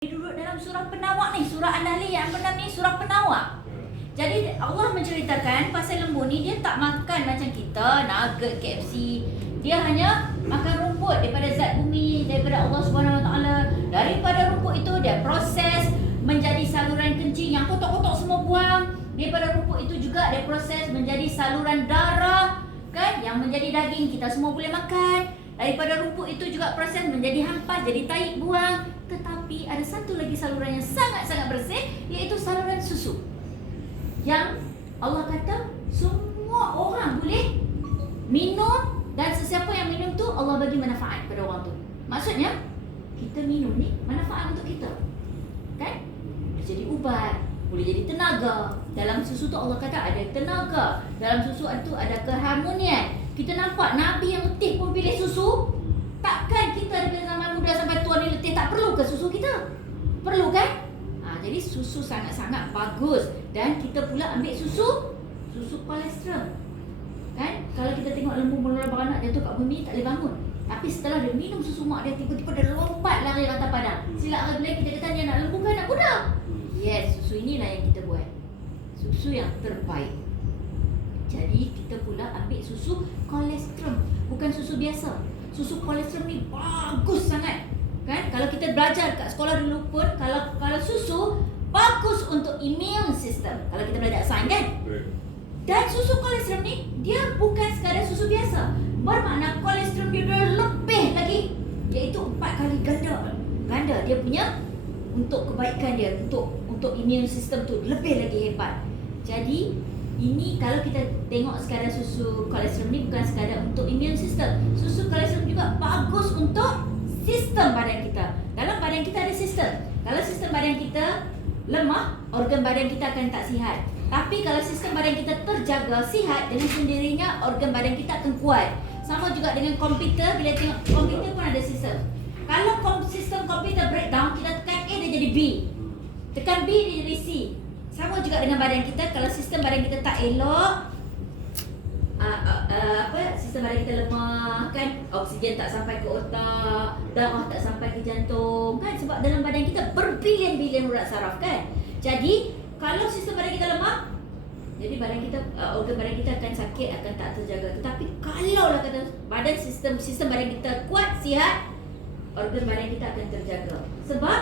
Duduk dalam surah Penawak ni, surah An-Nahl yang benar ni surah Penawak. Jadi Allah menceritakan pasal lembu ni dia tak makan macam kita nugget KFC. Dia hanya makan rumput daripada zat bumi, daripada Allah Subhanahu Wa Taala. Daripada rumput itu dia proses menjadi saluran kencing yang kotak-kotak semua buang. Daripada rumput itu juga dia proses menjadi saluran darah, kan, yang menjadi daging kita semua boleh makan. Daripada rumput itu juga proses menjadi hampas, jadi tahi buang. Tetapi ada satu lagi saluran yang sangat-sangat bersih, iaitu saluran susu. Yang Allah kata semua orang boleh minum, dan sesiapa yang minum tu Allah bagi manfaat pada orang tu. Maksudnya kita minum ni manfaat untuk kita, kan? Boleh jadi ubat, boleh jadi tenaga. Dalam susu tu Allah kata ada tenaga. Dalam susu itu ada keharmonian. Kita nampak Nabi yang letih pun pilih susu. Takkan kita daripada zaman muda sampai tua ni letih tak perlu ke susu kita? Perlu kan? Jadi susu sangat-sangat bagus. Dan kita pula ambil susu kolesterol, kan? Kalau kita tengok lembu mula beranak jatuh kat bumi tak boleh bangun. Tapi setelah dia minum susu mak dia, tiba-tiba dia lompat lari rata padang. Silap hari bila kita tanya nak lembu ke nak kuda? Yes, susu inilah yang kita buat. Susu yang terbaik. Jadi kita pula ambil susu kolesterol, bukan susu biasa. Susu kolesterol ni bagus sangat, kan? Kalau kita belajar kat sekolah dulu pun, kalau susu bagus untuk immune system. Kalau kita belajar sains, kan? Dan susu kolesterol ni dia bukan sekadar susu biasa. Bermakna kolesterol dia lebih lagi, iaitu 4 kali ganda dia punya untuk kebaikan dia, untuk immune system tu lebih lagi hebat. Jadi ini kalau kita tengok sekadar susu kolesterol ni bukan sekadar untuk immune system. Susu kolesterol juga bagus untuk sistem badan kita. Dalam badan kita ada sistem. Kalau sistem badan kita lemah, organ badan kita akan tak sihat. Tapi kalau sistem badan kita terjaga sihat, dengan sendirinya organ badan kita akan kuat. Sama juga dengan komputer, bila tengok komputer pun ada sistem. Kalau sistem komputer breakdown, kita tekan A dia jadi B. Tekan B dia jadi C. Sama juga dengan badan kita, kalau sistem badan kita tak elok, sistem badan kita lemah, kan, oksigen tak sampai ke otak, darah tak sampai ke jantung, kan, sebab dalam badan kita berbilion-bilion urat saraf, kan. Jadi kalau sistem badan kita lemah, jadi badan kita, organ badan kita akan sakit, akan tak terjaga. Tetapi kalau lah kata sistem badan kita kuat, sihat, organ badan kita akan terjaga. Sebab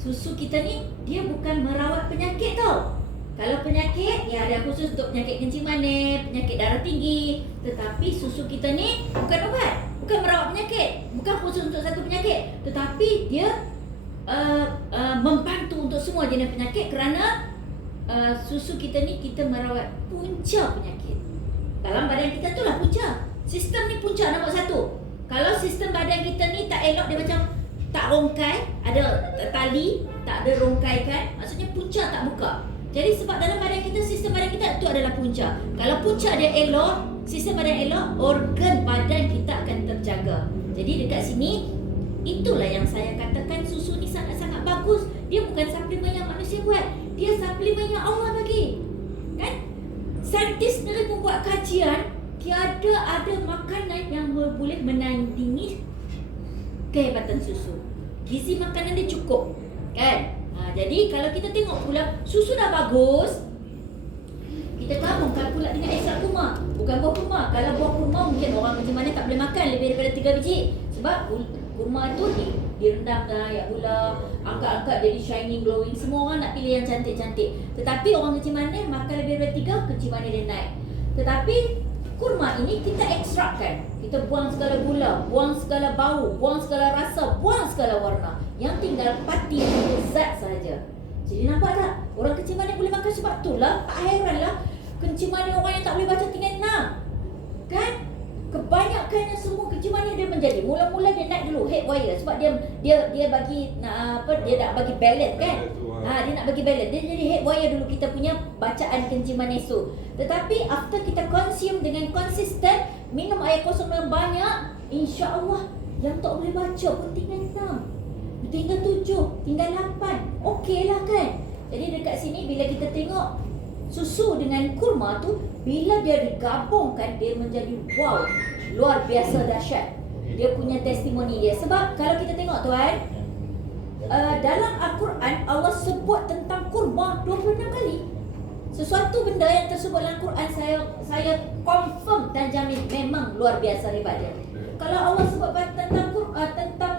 susu kita ni dia bukan merawat penyakit tau. Kalau penyakit, ya ada khusus untuk penyakit kencing manis, penyakit darah tinggi. Tetapi susu kita ni bukan obat, bukan merawat penyakit, bukan khusus untuk satu penyakit. Tetapi dia membantu untuk semua jenis penyakit, kerana susu kita ni kita merawat punca penyakit. Dalam badan kita tu lah punca. Sistem ni punca nombor 1. Kalau sistem badan kita ni tak elok, dia macam tak rongkai, ada tali, tak ada rongkai, kan? Maksudnya punca tak buka. Jadi sebab dalam badan kita, sistem badan kita tu adalah punca. Kalau punca dia elok, sistem badan elok, organ badan kita akan terjaga. Jadi dekat sini, itulah yang saya katakan susu ni sangat-sangat bagus. Dia bukan suplemen yang manusia buat, dia suplemen yang Allah bagi, kan? Saintis sendiri pun buat kajian, tiada ada makanan yang boleh menandingi kehebatan susu. Gizi makanan dia cukup, kan? Jadi kalau kita tengok pula susu dah bagus, kita gabungkan pula dengan ekstrak kurma. Bukan buah kurma. Kalau buah kurma mungkin orang macam mana tak boleh makan lebih daripada 3 biji. Sebab kurma tu direndam dengan air gula, angkat-angkat jadi shining, glowing. Semua orang nak pilih yang cantik-cantik. Tetapi orang kencing manis makan lebih daripada 3, kencing manis dia naik. Tetapi kurma ini kita ekstrakkan. Kita buang segala gula, buang segala bau, buang segala rasa, buang segala warna. Yang tinggal pati zat sahaja. Jadi nampak tak? Orang kencing manis boleh makan, sebab itulah tak heranlah kencing manis orang yang tak boleh baca tinggal 6. Kan? Kebanyakannya semua kencing manis dia menjadi. Mula-mula dia naik dulu head wire, sebab dia bagi dia nak bagi balance, kan? Dia nak bagi balance. Dia jadi head wire dulu kita punya bacaan kencing manis tu. Tetapi after kita consume dengan konsisten, minum air kosong yang banyak, insya-Allah yang tak boleh baca pun tinggal 6. Tinggal 7, tinggal 8. Okey lah, kan? Jadi dekat sini bila kita tengok susu dengan kurma tu, bila dia digabungkan, dia menjadi wow, luar biasa dahsyat. Dia punya testimoni dia. Sebab kalau kita tengok tuan, dalam Al-Quran Allah sebut tentang kurma 26 kali. Sesuatu benda yang tersebut dalam Quran saya confirm dan jamin memang luar biasa hebat dia. Kalau Allah sebut tentang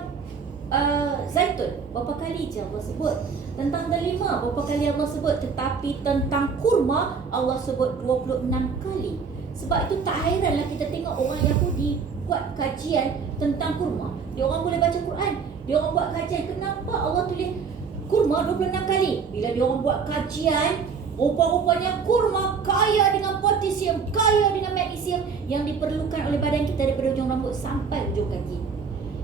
zaitun, berapa kali je Allah sebut? Tentang delima, berapa kali Allah sebut? Tetapi tentang kurma Allah sebut 26 kali. Sebab itu tak hairanlah kita tengok orang Yahudi buat kajian tentang kurma. Dia orang boleh baca Quran, dia orang buat kajian. Kenapa Allah tulis kurma 26 kali? Bila dia orang buat kajian, rupa-rupanya kurma kaya dengan potasium, kaya dengan magnesium yang diperlukan oleh badan kita daripada ujung rambut sampai ujung kaki.